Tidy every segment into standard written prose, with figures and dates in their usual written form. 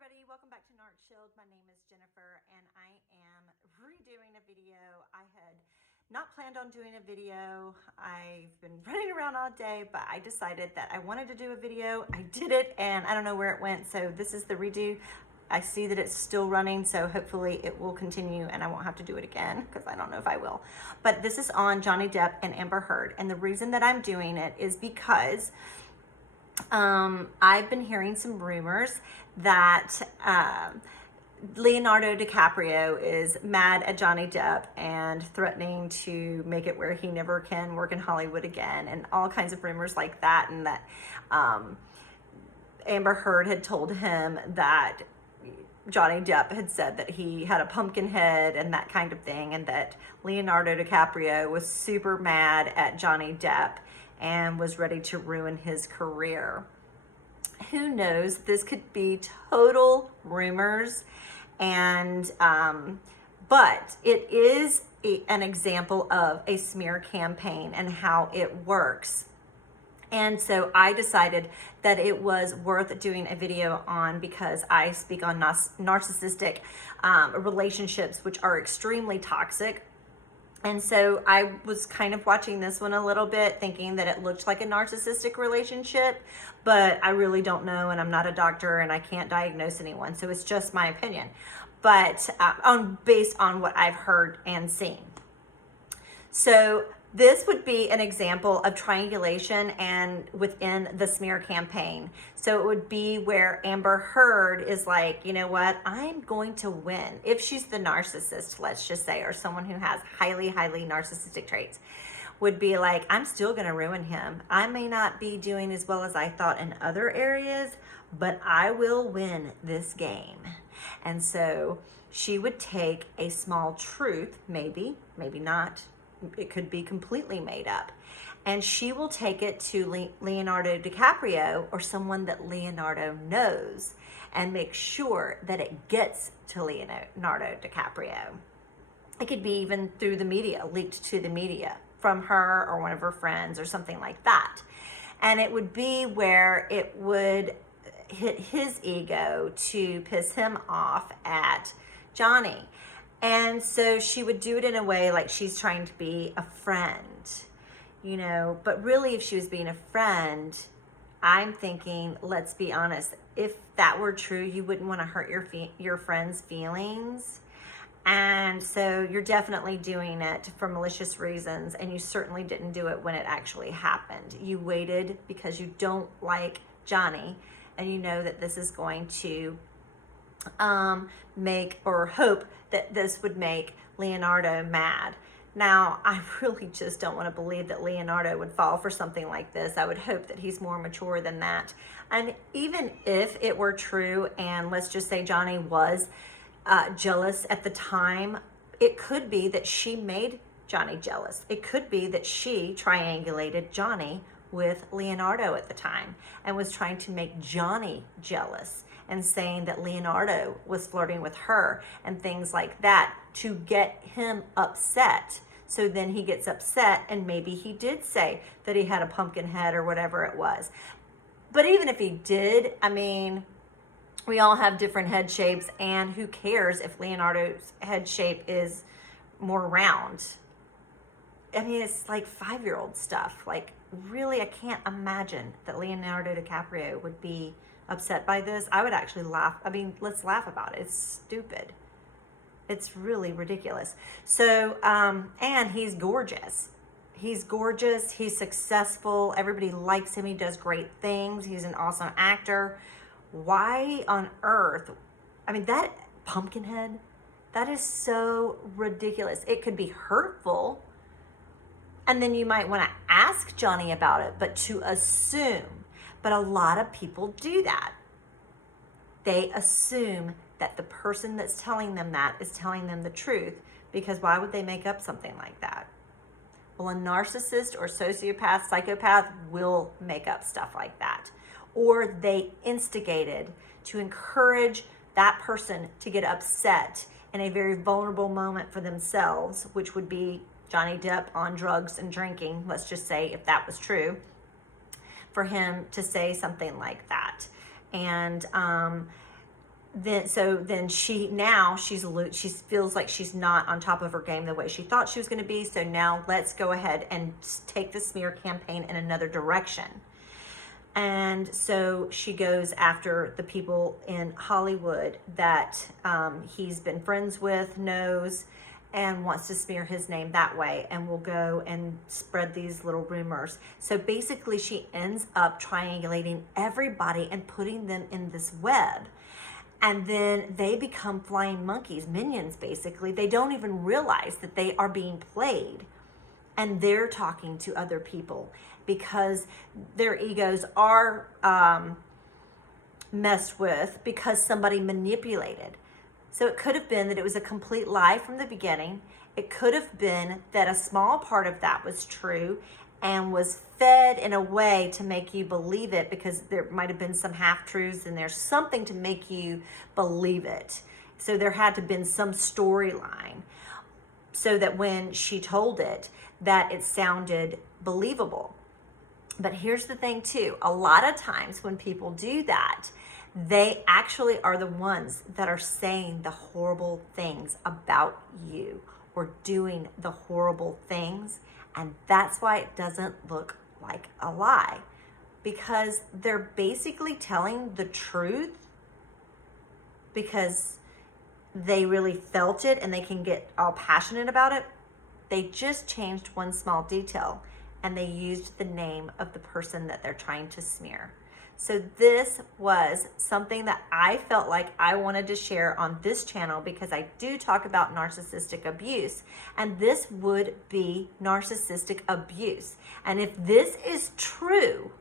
everybody, welcome back to NarcShield. My name is Jennifer and I am redoing a video. I had not planned on doing a video. I've been running around all day, but I decided that I wanted to do a video. I did it and I don't know where it went, so this is the redo. I see that it's still running, so hopefully it will continue and I won't have to do it again because I don't know if I will. But this is on Johnny Depp and Amber Heard, and the reason that I'm doing it is because I've been hearing some rumors that Leonardo DiCaprio is mad at Johnny Depp and threatening to make it where he never can work in Hollywood again, and all kinds of rumors like that, and that Amber Heard had told him that Johnny Depp had said that he had a pumpkin head and that kind of thing, and that Leonardo DiCaprio was super mad at Johnny Depp and was ready to ruin his career. Who knows? This could be total rumors, and but it is an example of a smear campaign and how it works. And so I decided that it was worth doing a video on, because I speak on narcissistic relationships, which are extremely toxic. And so I was kind of watching this one a little bit, thinking that it looked like a narcissistic relationship, but I really don't know, and I'm not a doctor and I can't diagnose anyone, so it's just my opinion, but based on what I've heard and seen. So this would be an example of triangulation and within the smear campaign. So it would be where Amber Heard is like, you know what, I'm going to win. If she's the narcissist, let's just say, or someone who has highly narcissistic traits, would be like, I'm still going to ruin him. I may not be doing as well as I thought in other areas, but I will win this game. And so she would take a small truth, maybe not, it could be completely made up, and she will take it to Leonardo DiCaprio, or someone that Leonardo knows, and make sure that it gets to Leonardo DiCaprio. It could be even through the media, leaked to the media from her or one of her friends or something like that. And it would be where it would hit his ego to piss him off at Johnny. And so she would do it in a way like she's trying to be a friend, you know, but really if she was being a friend, I'm thinking, let's be honest, if that were true, you wouldn't want to hurt your friend's feelings. And so you're definitely doing it for malicious reasons, and you certainly didn't do it when it actually happened. You waited because you don't like Johnny, and you know that this is going to make, or hope that this would make Leonardo mad. Now, I really just don't want to believe that Leonardo would fall for something like this. I would hope that he's more mature than that. And even if it were true, and let's just say Johnny was jealous at the time, it could be that she made Johnny jealous. It could be that she triangulated Johnny with Leonardo at the time and was trying to make Johnny jealous, and saying that Leonardo was flirting with her and things like that to get him upset. So then he gets upset, and maybe he did say that he had a pumpkin head or whatever it was. But even if he did, I mean, we all have different head shapes, and who cares if Leonardo's head shape is more round? I mean, it's like 5-year-old stuff. Like, really, I can't imagine that Leonardo DiCaprio would be upset by this. I would actually laugh. I mean, let's laugh about it. It's stupid. It's really ridiculous. So, and he's gorgeous. He's gorgeous. He's successful. Everybody likes him. He does great things. He's an awesome actor. Why on earth? I mean, that pumpkin head, that is so ridiculous. It could be hurtful. And then you might want to ask Johnny about it, but to assume. But a lot of people do that. They assume that the person that's telling them that is telling them the truth, because why would they make up something like that? Well, a narcissist or sociopath, psychopath will make up stuff like that. Or they instigated to encourage that person to get upset in a very vulnerable moment for themselves, which would be Johnny Depp on drugs and drinking, let's just say, if that was true, for him to say something like that. And then she feels like she's not on top of her game the way she thought she was going to be. So now let's go ahead and take the smear campaign in another direction. And so she goes after the people in Hollywood that he's been friends with, knows, and wants to smear his name that way, and will go and spread these little rumors. So basically she ends up triangulating everybody and putting them in this web. And then they become flying monkeys, minions basically. They don't even realize that they are being played, and they're talking to other people because their egos are messed with because somebody manipulated. So it could have been that it was a complete lie from the beginning. It could have been that a small part of that was true and was fed in a way to make you believe it, because there might have been some half-truths and there's something to make you believe it. So there had to have been some storyline so that when she told it, that it sounded believable. But here's the thing too, a lot of times when people do that, they actually are the ones that are saying the horrible things about you or doing the horrible things. And that's why it doesn't look like a lie, because they're basically telling the truth because they really felt it and they can get all passionate about it. They just changed one small detail and they used the name of the person that they're trying to smear. So this was something that I felt like I wanted to share on this channel because I do talk about narcissistic abuse, and this would be narcissistic abuse. And if this is true,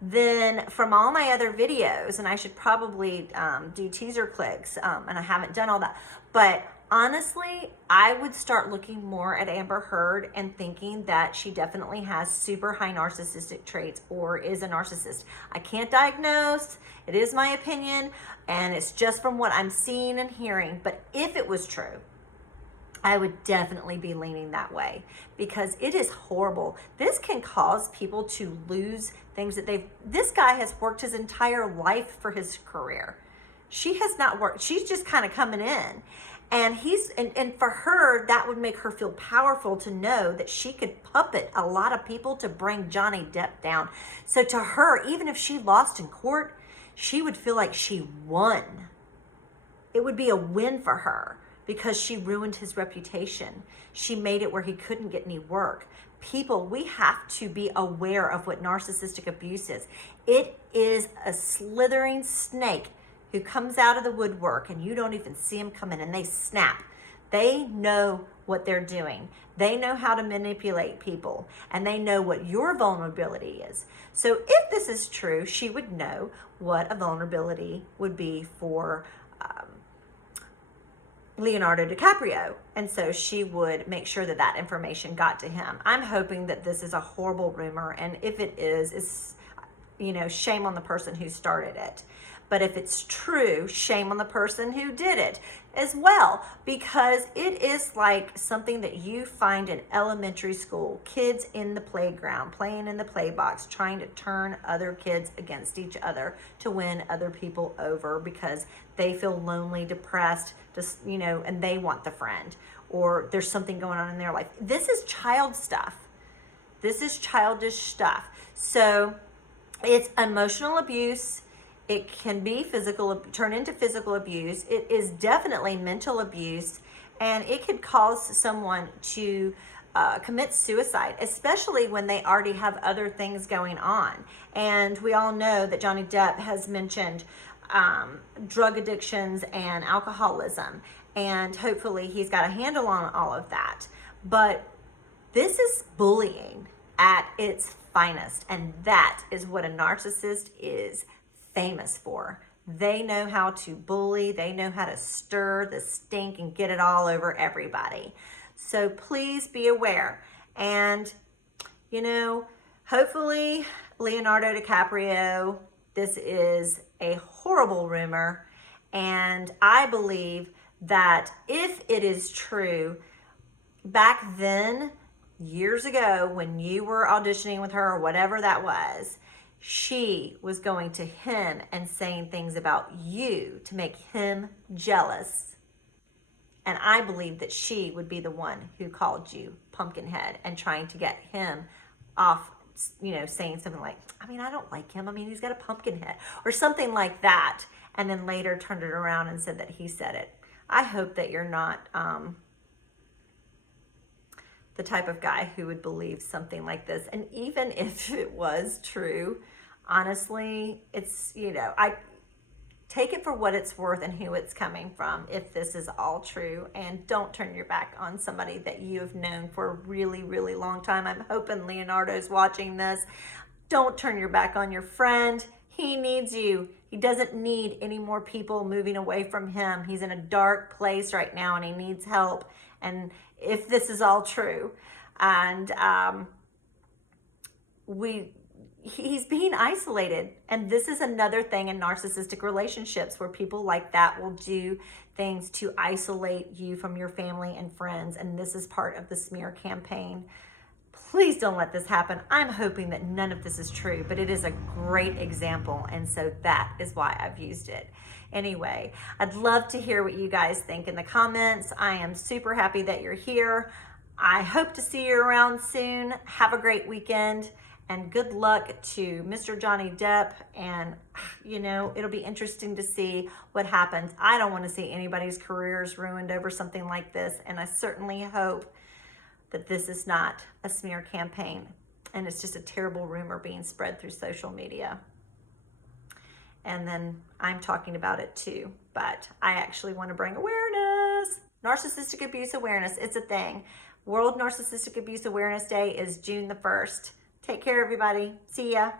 then from all my other videos, and I should probably do teaser clicks, and I haven't done all that, but honestly, I would start looking more at Amber Heard and thinking that she definitely has super high narcissistic traits or is a narcissist. I can't diagnose, it is my opinion, and it's just from what I'm seeing and hearing. But if it was true, I would definitely be leaning that way because it is horrible. This can cause people to lose things that this guy has worked his entire life for his career. She has not worked, she's just kind of coming in. And and for her, that would make her feel powerful to know that she could puppet a lot of people to bring Johnny Depp down. So to her, even if she lost in court, she would feel like she won. It would be a win for her because she ruined his reputation. She made it where he couldn't get any work. People, we have to be aware of what narcissistic abuse is. It is a slithering snake who comes out of the woodwork and you don't even see them coming, and they snap. They know what they're doing. They know how to manipulate people, and they know what your vulnerability is. So if this is true, she would know what a vulnerability would be for Leonardo DiCaprio. And so she would make sure that that information got to him. I'm hoping that this is a horrible rumor, and if it is, it's, shame on the person who started it. But if it's true, shame on the person who did it as well, because it is like something that you find in elementary school, kids in the playground, playing in the play box, trying to turn other kids against each other to win other people over because they feel lonely, depressed, just, and they want the friend, or there's something going on in their life. This is child stuff. This is childish stuff. So it's emotional abuse. It can be turn into physical abuse. It is definitely mental abuse, and it could cause someone to commit suicide, especially when they already have other things going on. And we all know that Johnny Depp has mentioned drug addictions and alcoholism, and hopefully he's got a handle on all of that. But this is bullying at its finest, and that is what a narcissist is famous for. They know how to bully, they know how to stir the stink and get it all over everybody. So please be aware. And, hopefully Leonardo DiCaprio, this is a horrible rumor. And I believe that if it is true, back then, years ago, when you were auditioning with her or whatever that was, she was going to him and saying things about you to make him jealous. And I believe that she would be the one who called you Pumpkinhead and trying to get him off, you know, saying something like, I mean, I don't like him. I mean, he's got a pumpkin head or something like that. And then later turned it around and said that he said it. I hope that you're not the type of guy who would believe something like this. And even if it was true, honestly, it's, you know, I take it for what it's worth and who it's coming from if this is all true. And don't turn your back on somebody that you have known for a really, really long time. I'm hoping Leonardo's watching this. Don't turn your back on your friend. He needs you. He doesn't need any more people moving away from him. He's in a dark place right now and he needs help. And if this is all true, and he's being isolated. And this is another thing in narcissistic relationships where people like that will do things to isolate you from your family and friends. And this is part of the smear campaign. Please don't let this happen. I'm hoping that none of this is true, but it is a great example. And so that is why I've used it. Anyway, I'd love to hear what you guys think in the comments. I am super happy that you're here. I hope to see you around soon. Have a great weekend and good luck to Mr. Johnny Depp. And, you know, it'll be interesting to see what happens. I don't want to see anybody's careers ruined over something like this. And I certainly hope that this is not a smear campaign and it's just a terrible rumor being spread through social media. And then I'm talking about it too, but I actually want to bring awareness. Narcissistic abuse awareness, it's a thing. World Narcissistic Abuse Awareness Day is June the 1st. Take care, everybody. See ya.